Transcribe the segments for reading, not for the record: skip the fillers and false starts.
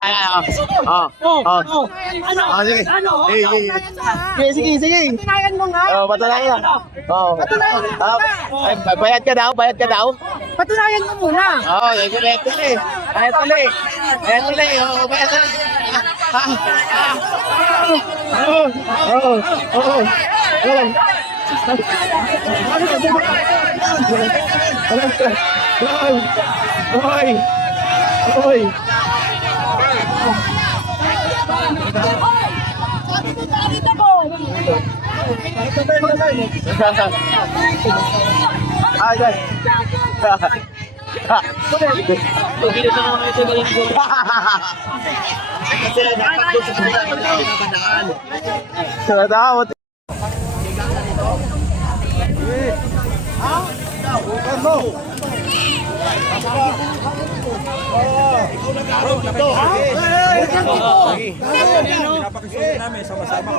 Ay, sige. Sige. Patunayan mo nga. Patunayan. Bayad ka daw. Patunayan mo muna. Ito tuloy. Bayad tuloy. Bayad tuloy. Oy.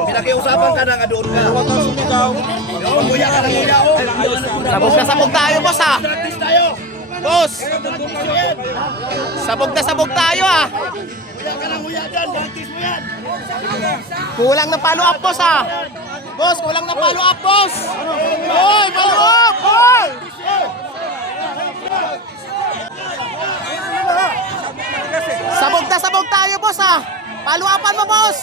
Pinakiusapan ka na nga doon ka. Umuya ka ng uya. Sabog tayo, boss ha. Boss. Sabog tayo ha. Uya ka ng uya dyan. Practice mo yan. Kulang na follow up, boss ha. Boss, kulang na follow up, boss. Hoy, follow up, hoy. Sabog tayo, boss ha. Follow upan mo, boss.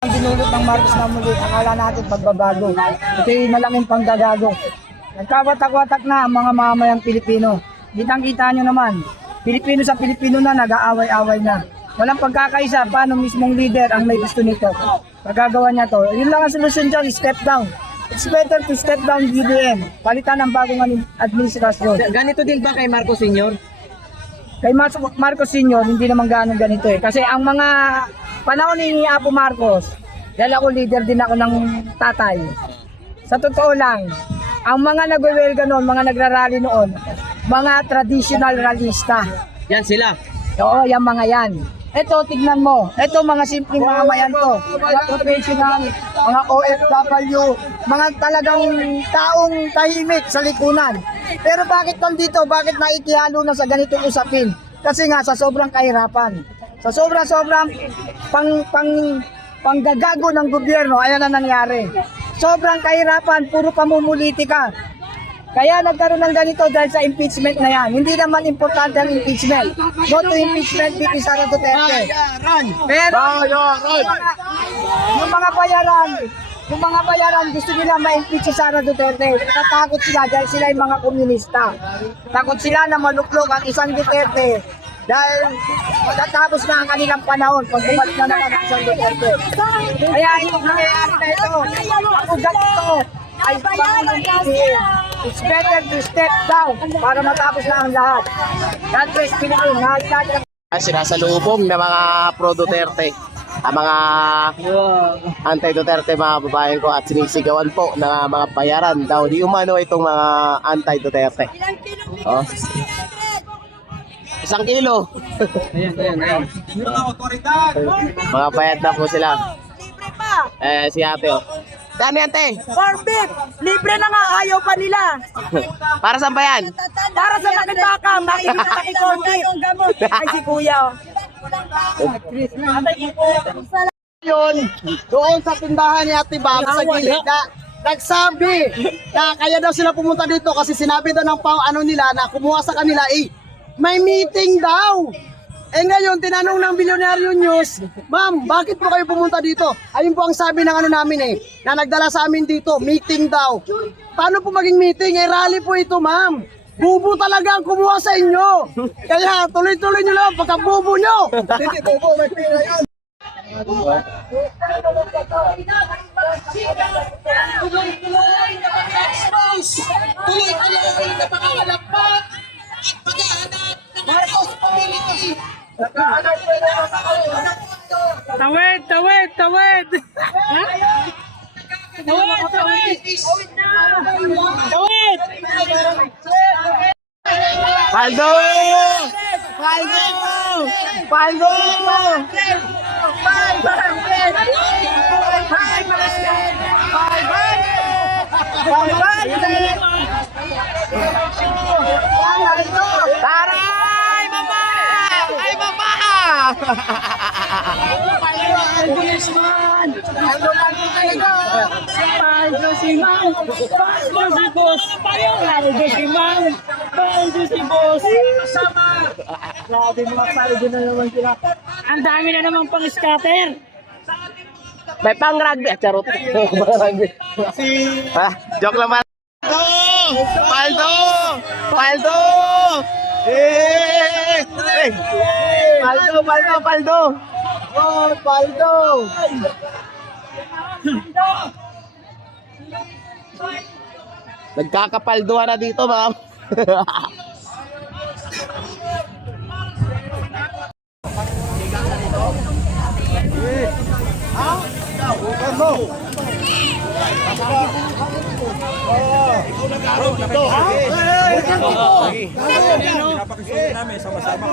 Ang dinulot ng Marcos na muli, akala natin pagbabago. Ito yung malaking panggagago. Nagkawatak-watak na ang mga mamamayang Pilipino. Kitang-kita nyo naman, Pilipino sa Pilipino na nag-aaway-away na. Walang pagkakaisa, paano mismong leader ang may gusto nito. Pagkagawa niya to, yun lang ang solusyon dyan, step down. It's better to step down BBM, palitan ng bagong administrasyon. Ganito din ba kay Marcos Sr.? Kay Marcos Sr., hindi naman ganun ganito eh. Kasi ang mga panahon ni Apo Marcos, dahil ako leader din ako ng tatay. Sa totoo lang, ang mga nagwewelga noon, mga nagrarally noon, mga traditional ralista. Yan sila. Oo, yung mga yan. Ito, tignan mo. Ito, mga simpleng mamamayan to. Mga professional, mga OFW, mga talagang taong tahimik sa lipunan. Pero bakit nandito? Bakit naikihalo na sa ganitong usapin? Kasi nga, sa sobrang kahirapan. Sa sobrang panggagago ng gobyerno, ayan ang nangyari. Sobrang kahirapan, puro pamumulitika. Kaya nagkaroon ng ganito dahil sa impeachment na yan. Hindi naman importante ang impeachment. Go to impeachment, VP Sara Duterte. Pero yung mga bayaran, gusto nila ma-impeach si Sara Duterte. Natatakot sila dahil sila yung mga komunista. Takot sila na maluklok ang isang Duterte dahil matatapos na ang kanilang panahon pag bumalik na naman ang isang Duterte. Kaya itong nangyayari na ito, ang ugat ito, ay Pangulong BBM. It's better to step down para matapos na ang lahat. God bless Philippines. Sinasalubong ng mga pro-Duterte, ang mga anti-Duterte mga babae ko at sinisigawan po ng mga bayaran daw di umano itong mga anti-Duterte. Oh. 1 kilo. Ayan. Mga bayad na po sila. Si ate oh. Saan yan, te? Corn beef, libre na nga, ayaw pa nila. Para saan ba yan? Para sa lakad baka, makikita na kay corn beef. Ay si kuya. Yun, doon sa tindahan ni Ate Bam sa gilid na nagsabi na kaya daw sila pumunta dito kasi sinabi daw ng ano nila na kumuha sa kanila may meeting daw. Ngayon, tinanong ng Bilyonaryo News, ma'am, bakit po kayo pumunta dito? Ayun po ang sabi ng namin na nagdala sa amin dito, meeting daw. Paano po maging meeting? Rally po ito, ma'am. Bubo talaga ang kumuha sa inyo. Kaya tuloy-tuloy nyo lang pagka-bubo nyo. Hindi, bubo, may pera yun. Tuloy-tuloy na pag-expose, tuloy-tuloy na pag-alampat at pag-aanap ng Marcos community. Tawid! Paldo! Taray! Mama! Ay, mama! Ang dami na naman pang scatter. May pang rugby. Charot. Rugby. Joke lang man. Paldo! Paldo! Eh! Paldo, paldo, paldo! Oh, Paldo! Nagkakapalduhan na dito, ma'am.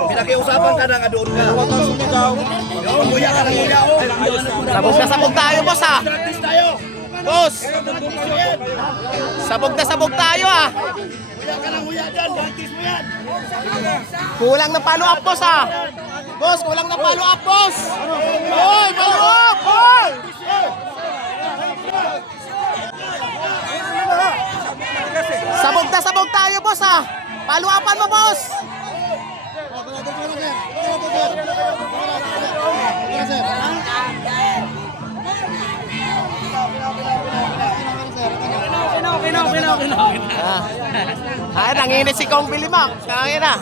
Pinakiusapan ka na nga doon ka. Nguya ka na nguya. Sabog tayo, boss, ha? Boss! Sabog tayo, ha? Nguya ka na nguya dyan. Practice mo yan. Kulang na follow up, boss, ha? Boss, kulang na follow up, boss! Hoy, follow up! Hoy! Sabog tayo, boss, ha? Follow upan mo, boss! Ay, nanginit si Kong Bilimak. Kaya na.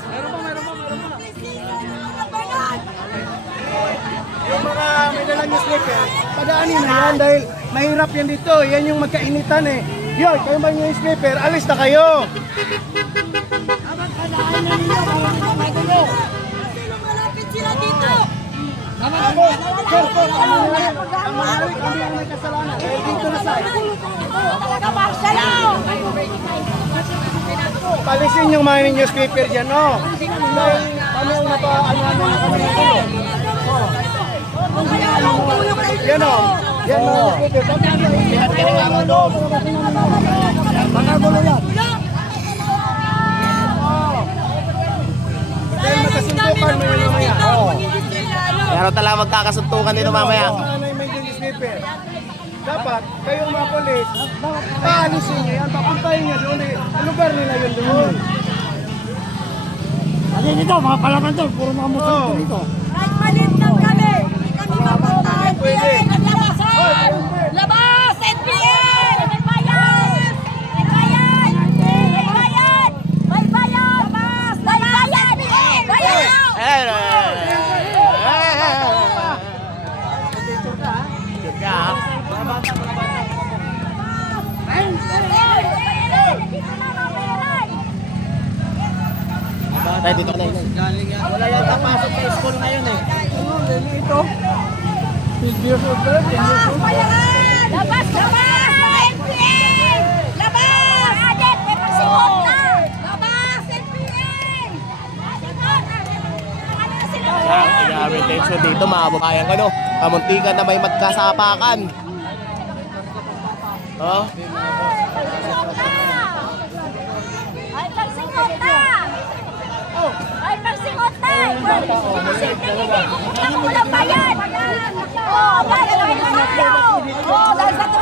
Yung mga may dalang newspaper, padaanin na yan dahil mahirap yan dito. Yan yung magkainitan eh. Yun, kayo ba yung newspaper? Alis na kayo! Malapit sila dito. Sir, ang mahalik, hindi ang may kasalanan. Eh, dito na sa Talaga, Marcelo! palisin yung mga newspaper dyan, no? Dahil kami ang napa-ano na kami dito. Yan o. Yan mga newspaper. Makagulo yan. Dahil magkasuntukan mo yun mamaya. Pero talaga magkakasuntukan dito mamaya. Nanay may newspaper. Dapat kayong mga polis, paalisin niyo yan, papuntahin niyo doon. Ang lugar nila yun doon. Kasi dito, mga palaman doon, puro mga musulman dito. Kahit maliit lang kami, hindi kami mapuntahan. Pwede. Naglabasan! Labas! NPN! May bayan! May bayan! May bayan! May bayan! Labas! May bayan! Bayan! Tayo dito ka na. Wala yata pasok sa school ngayon eh. Ito. 12 years old ba? 10 years old? Bayan! Labas! Labas! NPN! Labas! Adet! May pasimot na! Labas! NPN! Ano na sila? Grabe tension dito, mga kababayan ko, no? Kamuntikan na may magkasapakan. Oh? Ay, pagsingot na! Ay, pagsingot na! Pumunta ko lang bayan! Oo, bayan ang tayo! Oo, dahil sa 300!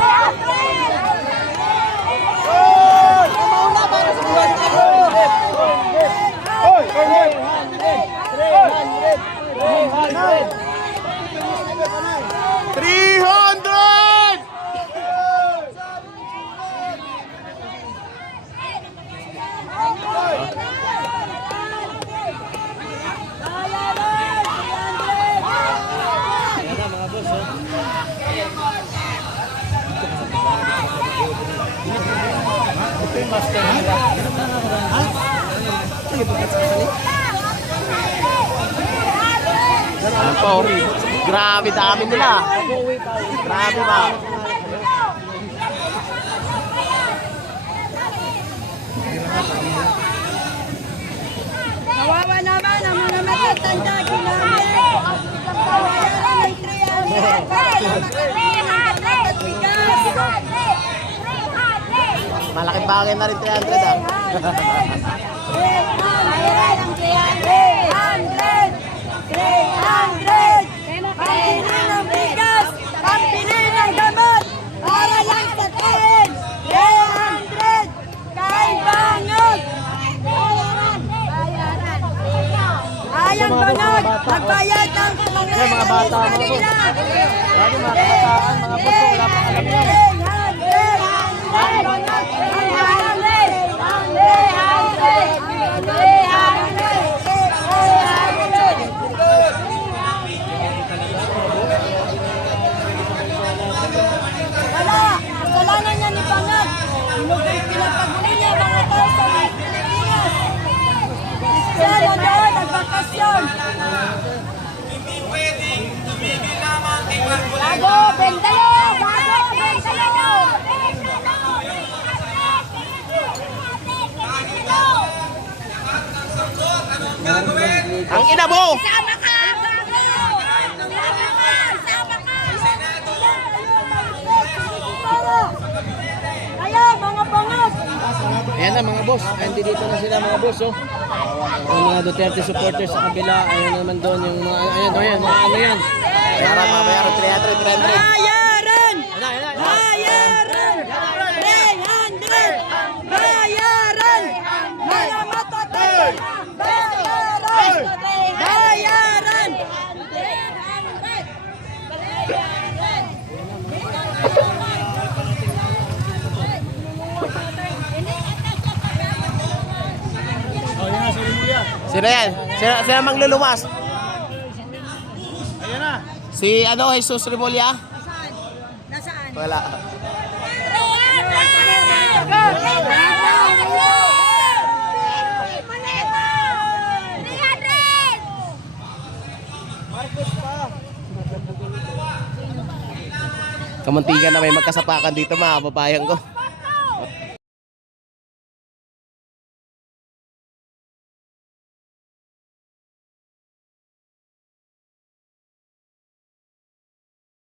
Ano po? Grabe dami nila. Grabe ba? Kawawa naman ang mga matatanda ginamit. Kawawa ng 300. 300! Malaking bagay na rin 300 ah. 300! Pambili ng bigas! Pambili ng gamot! Para lang sa kain! 300! Kain bangot! Ayang bangot! Magbayad ng mga bata kanila! Lagi mga kabataan, mga boss, wala pang alam yan. 300! Wala! Kasalanan niya ni Bangat! Pinagpaguli niya mga tao sa Pilipinas! Siya na doon, nagbakasyon! Bago! Bentalo! Bago! Bentalo! Ang ina mo! Sama ka! Bago! Sama ka! Kayo, mga bangat! Ayan na mga boss. Andi dito na sila mga boss. Oh. Yung mga Duterte supporters sa kabila. Ayun naman doon yung mga ayan. Mga ano yan. Bayaran, mga bayaran, 300. Bayaran! Bayaran! 300! Bayaran! Mga matatay! Bayaran! Bayaran! 300! Sino yan? Sino magluluwas? Ayan na. Si ano, Jesus Remulla? Nasaan? Wala. Kamuntikan na may magkasapakan dito mga babayan ko.